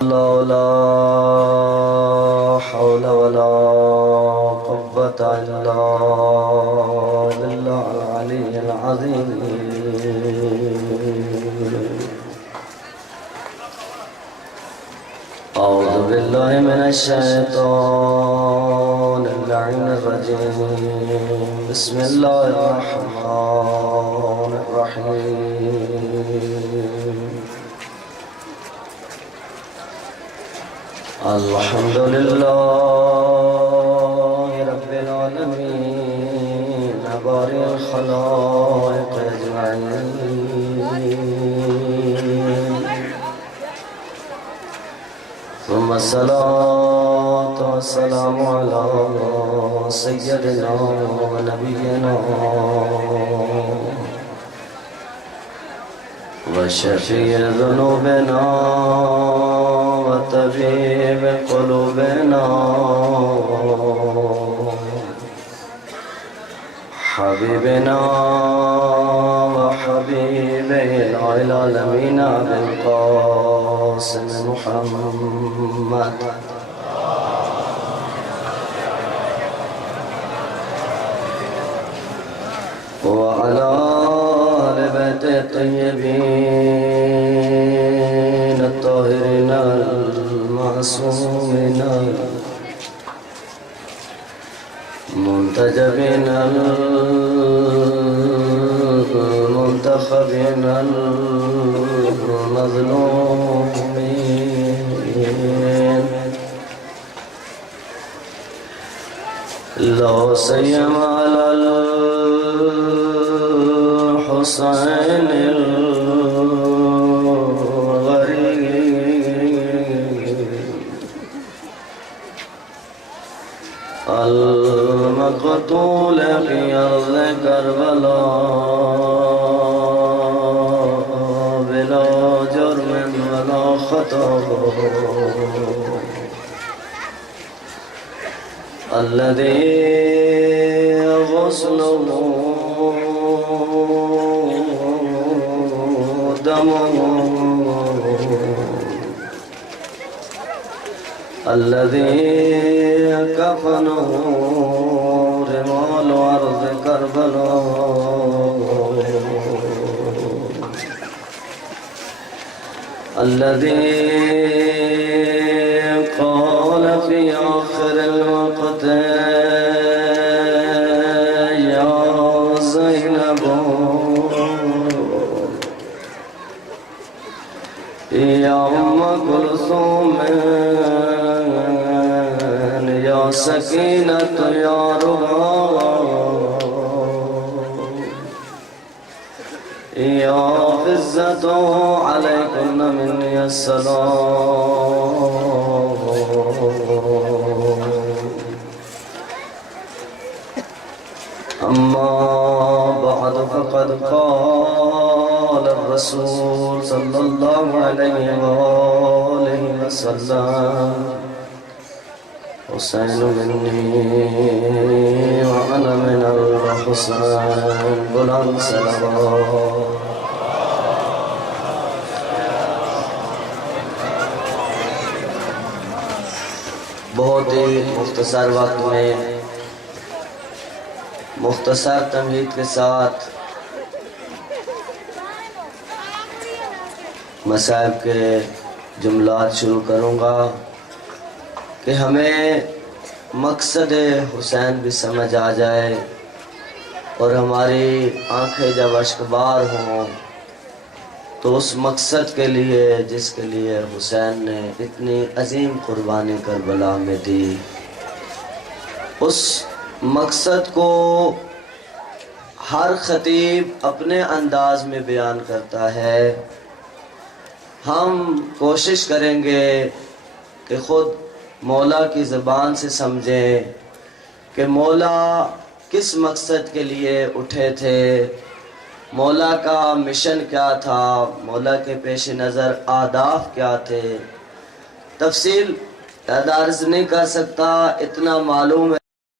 ला हौल वला कुव्वता इल्ला बिल्लाहिल अलिय्यिल अज़ीम। अऊज़ु बिल्लाहि मिनश शैतानिर रजीम। बिस्मिल्लाहिर रहमानिर रहीम। अल्हम्दुलिल्लाहि रब्बिल आलमीन बारिल खलाइक़ अजमईन। सुम्मा सलातु वस्सलामु अला सय्यिदिना व नबिय्यिना व शफ़ीइ ज़ुनूबिना व तबीब क़ुलूबिना हबीबिना व हबीबिल आलमीन अबिल क़ासिम मुहम्मद व अला आलि बैति तय्यबीन अत्ताहिरीन अल-मासूमीन मुंतजबीन अल-मुंतखबीन अल-मज़लूमीन ला सियमा अलल हुसैन अल-मक़तूल फ़ी अर्ज़ करबला बिला जुर्मिन वला ख़ता अल्लज़ी ग़ुस्लुहु दमुहु अल्लज़ी कफ़नुहु रिमालु अर्ज़ करबला अल्लज़ी क़ाल फ़ी आख़िरिल वक़्त या ज़ैनब या उम्म कुलसूम या सकीनत या रुहा या इज़्ज़तु अलैकुन्न मिन्नी अस्सलाम। अम्मा बअद फ़क़द क़ाल रसूल सल्लल्लाहु अलैहि वसल्लम हुसैन मिन्नी व अना मिनल हुसैन। बुलंद सलावत। बहुत ही मुख्तसर वक्त में मुख्तसर तमहीद के साथ मसाइब के जुमलात शुरू करूँगा कि हमें मकसद हुसैन भी समझ आ जाए और हमारी आंखें जब अश्कबार हों तो उस मकसद के लिए जिसके लिए हुसैन ने इतनी अजीम कुर्बानी करबला में दी, उस मकसद को हर खतीब अपने अंदाज में बयान करता है। हम कोशिश करेंगे कि ख़ुद मौला की ज़बान से समझें कि मौला किस मकसद के लिए उठे थे, मौला का मिशन क्या था, मौला के पेश नज़र आदाफ क्या थे। तफसील अर्ज़ नहीं कर सकता, इतना मालूम है